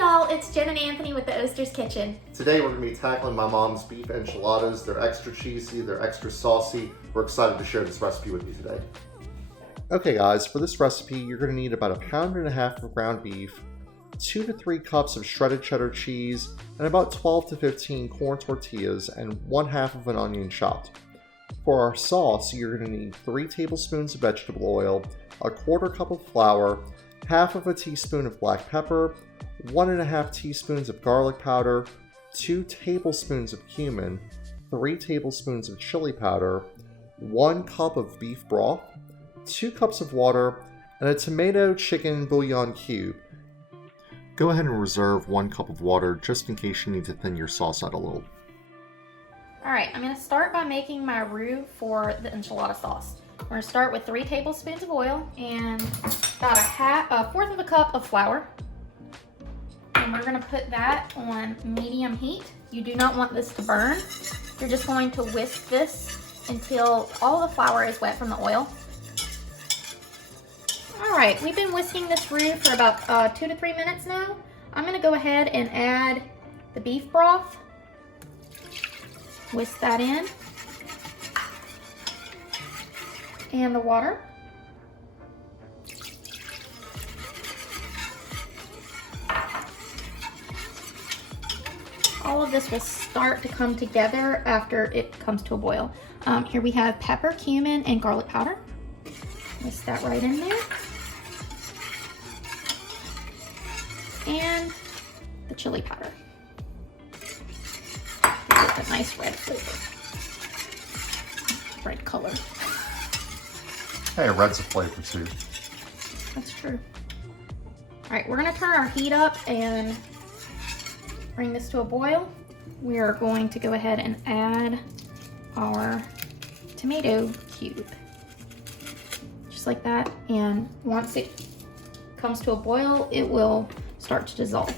y'all, it's Jen and Anthony with the Oster's Kitchen. Today we're going to be tackling my mom's beef enchiladas. They're extra cheesy, they're extra saucy. We're excited to share this recipe with you today. Okay guys, for this recipe you're going to need about 1.5 pounds of ground beef, 2 to 3 cups of shredded cheddar cheese, and about 12 to 15 corn tortillas and 1/2 of an onion chopped. For our sauce, you're going to need 3 tablespoons of vegetable oil, 1/4 cup of flour, 1/2 teaspoon of black pepper, 1.5 teaspoons of garlic powder, 2 tablespoons of cumin, 3 tablespoons of chili powder, 1 cup of beef broth, 2 cups of water, and a tomato chicken bouillon cube. Go ahead and reserve 1 cup of water just in case you need to thin your sauce out a little. Alright, I'm going to start by making my roux for the enchilada sauce. We're going to start with 3 tablespoons of oil and about a fourth of a cup of flour. And we're going to put that on medium heat. You do not want this to burn. You're just going to whisk this until all the flour is wet from the oil. Alright, we've been whisking this roux for about 2 to 3 minutes now. I'm going to go ahead and add the beef broth. Whisk that in. And the water. All of this will start to come together after it comes to a boil. Here we have pepper, cumin, and garlic powder. Whisk that right in there. And the chili powder. Gives it a nice red flavor. Red color. Hey, red's a flavor too. That's true. Alright, we're going to turn our heat up and bring this to a boil. We are going to go ahead and add our tomato cube. Just like that. And once it comes to a boil, it will start to dissolve.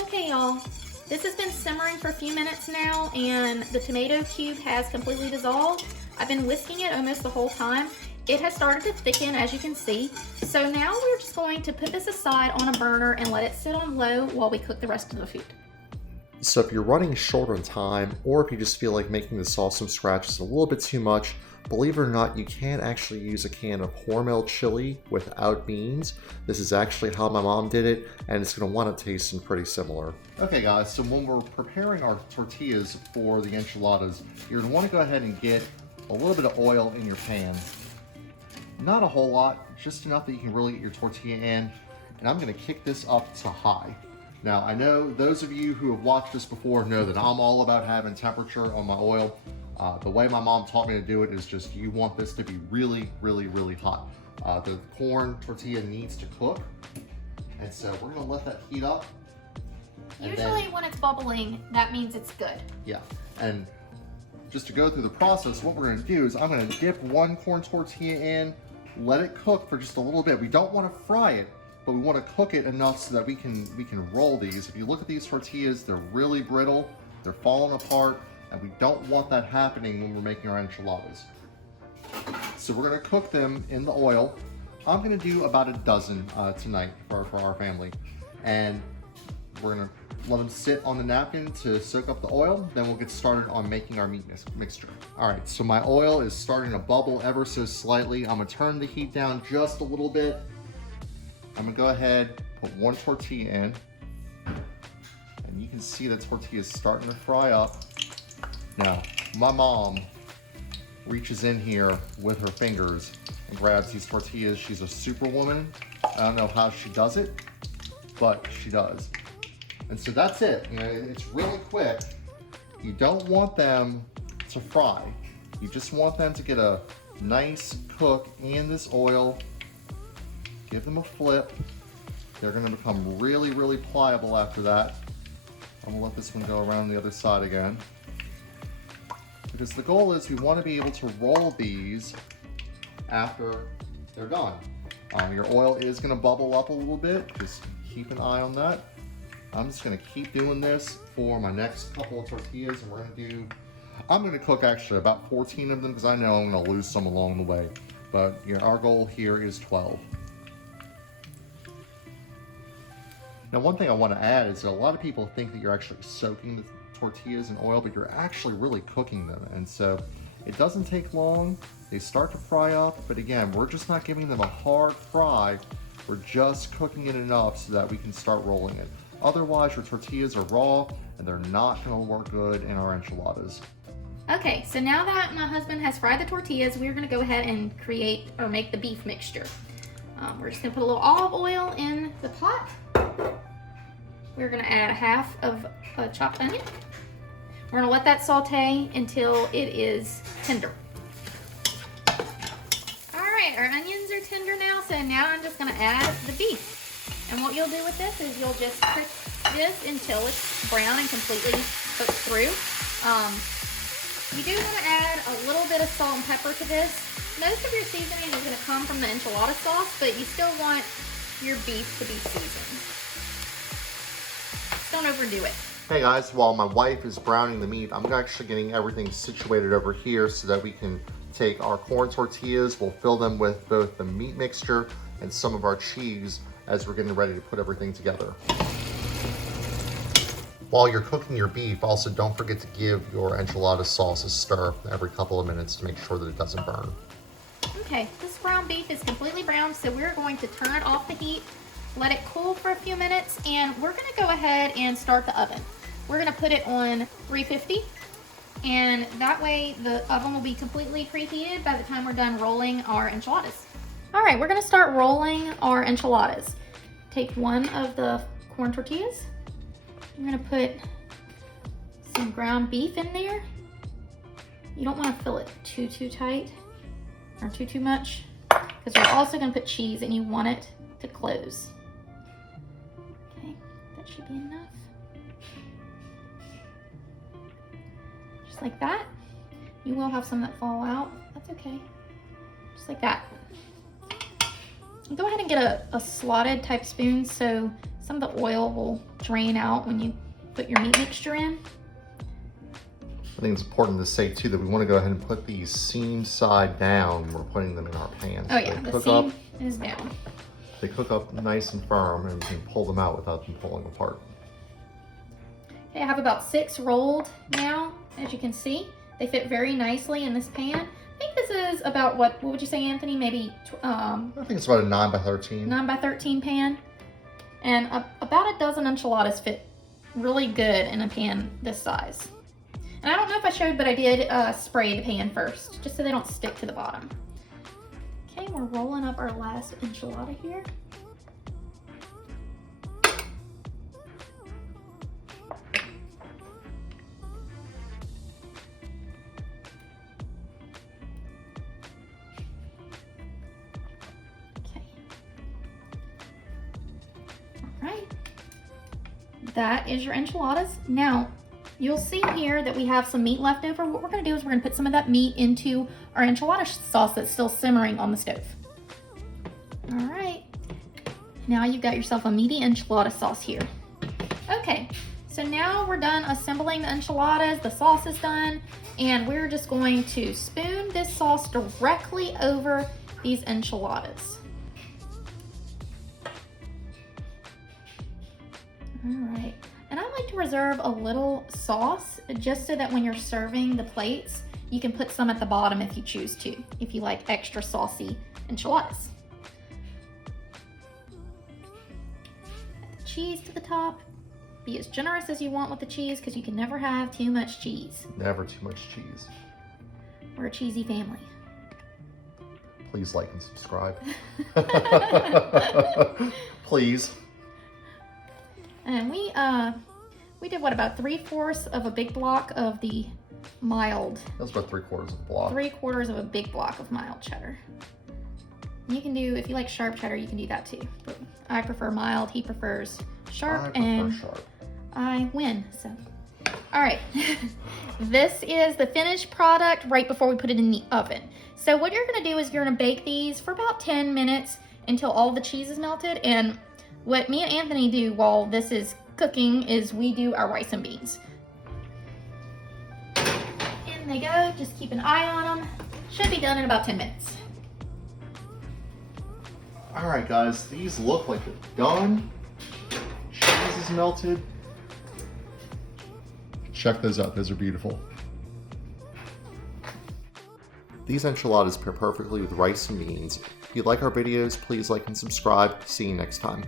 Okay, y'all. This has been simmering for a few minutes now, and the tomato cube has completely dissolved. I've been whisking it almost the whole time. It has started to thicken, as you can see. So now we're just going to put this aside on a burner and let it sit on low while we cook the rest of the food. So if you're running short on time, or if you just feel like making the sauce from scratch is a little bit too much, believe it or not, you can actually use a can of Hormel chili without beans. This is actually how my mom did it, and it's going to want to taste pretty similar. Okay guys, so when we're preparing our tortillas for the enchiladas, you're going to want to go ahead and get a little bit of oil in your pan. Not a whole lot, just enough that you can really get your tortilla in. And I'm going to kick this up to high. Now, I know those of you who have watched this before know that I'm all about having temperature on my oil. The way my mom taught me to do it is just you want this to be really, really, really hot. The corn tortilla needs to cook. And so we're going to let that heat up. Usually when it's bubbling, that means it's good. Yeah, and just to go through the process, what we're going to do is I'm going to dip 1 corn tortilla in, let it cook for just a little bit. We don't want to fry it, but we want to cook it enough so that we can roll these. If you look at these tortillas, they're really brittle, they're falling apart, and we don't want that happening when we're making our enchiladas. So we're going to cook them in the oil. I'm going to do about a dozen tonight for our family, and we're going to let them sit on the napkin to soak up the oil. Then we'll get started on making our meat mixture. All right, so my oil is starting to bubble ever so slightly. I'm gonna turn the heat down just a little bit. I'm gonna go ahead, put 1 tortilla in, and you can see the tortilla is starting to fry up. Now, my mom reaches in here with her fingers and grabs these tortillas. She's a superwoman. I don't know how she does it, but she does. And so that's it. You know, it's really quick. You don't want them to fry. You just want them to get a nice cook in this oil. Give them a flip. They're going to become really, really pliable after that. I'm going to let this one go around the other side again. Because the goal is we want to be able to roll these after they're done. Your oil is going to bubble up a little bit. Just keep an eye on that. I'm just going to keep doing this for my next couple of tortillas, and I'm going to cook actually about 14 of them because I know I'm going to lose some along the way. But our goal here is 12. Now, one thing I want to add is that a lot of people think that you're actually soaking the tortillas in oil, but you're actually really cooking them. And so it doesn't take long. They start to fry up, but again, we're just not giving them a hard fry. We're just cooking it enough so that we can start rolling it. Otherwise, your tortillas are raw and they're not going to work good in our enchiladas. Okay, so now that my husband has fried the tortillas, we're going to go ahead and make the beef mixture. We're just going to put a little olive oil in the pot. We're going to add half of a chopped onion. We're going to let that saute until it is tender. All right, our onions are tender now, so now I'm just going to add the beef. And what you'll do with this is you'll just cook this until it's brown and completely cooked through. You do want to add a little bit of salt and pepper to this. Most of your seasoning is going to come from the enchilada sauce, but you still want your beef to be seasoned. Just don't overdo it. Hey guys, while my wife is browning the meat, I'm actually getting everything situated over here so that we can take our corn tortillas, we'll fill them with both the meat mixture and some of our cheese as we're getting ready to put everything together. While you're cooking your beef, also don't forget to give your enchilada sauce a stir every couple of minutes to make sure that it doesn't burn. Okay, this ground beef is completely brown, so we're going to turn it off the heat, let it cool for a few minutes, and we're going to go ahead and start the oven. We're going to put it on 350, and that way the oven will be completely preheated by the time we're done rolling our enchiladas. All right, we're going to start rolling our enchiladas. Take one of the corn tortillas. I'm going to put some ground beef in there. You don't want to fill it too tight or too much, because we're also going to put cheese and you want it to close. Okay, that should be enough. Just like that. You will have some that fall out. That's okay. Just like that. And go ahead and get a slotted type spoon so some of the oil will drain out when you put your meat mixture in. I think it's important to say too that we want to go ahead and put these seam side down when we're putting them in our pan. Oh yeah, the seam is down. They cook up nice and firm and we can pull them out without them pulling apart. Okay, I have about 6 rolled now, as you can see. They fit very nicely in this pan. I think this is about, what would you say, Anthony? Maybe, I think it's about a 9 by 13. 9 by 13 pan. And about a dozen enchiladas fit really good in a pan this size. And I don't know if I showed, but I did spray the pan first, just so they don't stick to the bottom. Okay, we're rolling up our last enchilada here. That is your enchiladas. Now, you'll see here that we have some meat left over. What we're gonna do is we're gonna put some of that meat into our enchilada sauce that's still simmering on the stove. All right, now you've got yourself a meaty enchilada sauce here. Okay, so now we're done assembling the enchiladas, the sauce is done, and we're just going to spoon this sauce directly over these enchiladas. All right, and I like to reserve a little sauce just so that when you're serving the plates, you can put some at the bottom if you choose to, if you like extra saucy enchiladas. Add the cheese to the top. Be as generous as you want with the cheese because you can never have too much cheese. Never too much cheese. We're a cheesy family. Please like and subscribe. Please. And we did what, about 3/4 of a big block of the mild. That's about 3/4 of a block. 3/4 of a big block of mild cheddar. You can do, if you like sharp cheddar, you can do that too. But I prefer mild, he prefers sharp, and sharp. I win, so. All right, this is the finished product right before we put it in the oven. So what you're gonna do is you're gonna bake these for about 10 minutes until all the cheese is melted. And what me and Anthony do while this is cooking is we do our rice and beans. In they go, just keep an eye on them. Should be done in about 10 minutes. All right, guys, these look like they're done. cheese melted. Check those out, those are beautiful. These enchiladas pair perfectly with rice and beans. If you like our videos, please like and subscribe. See you next time.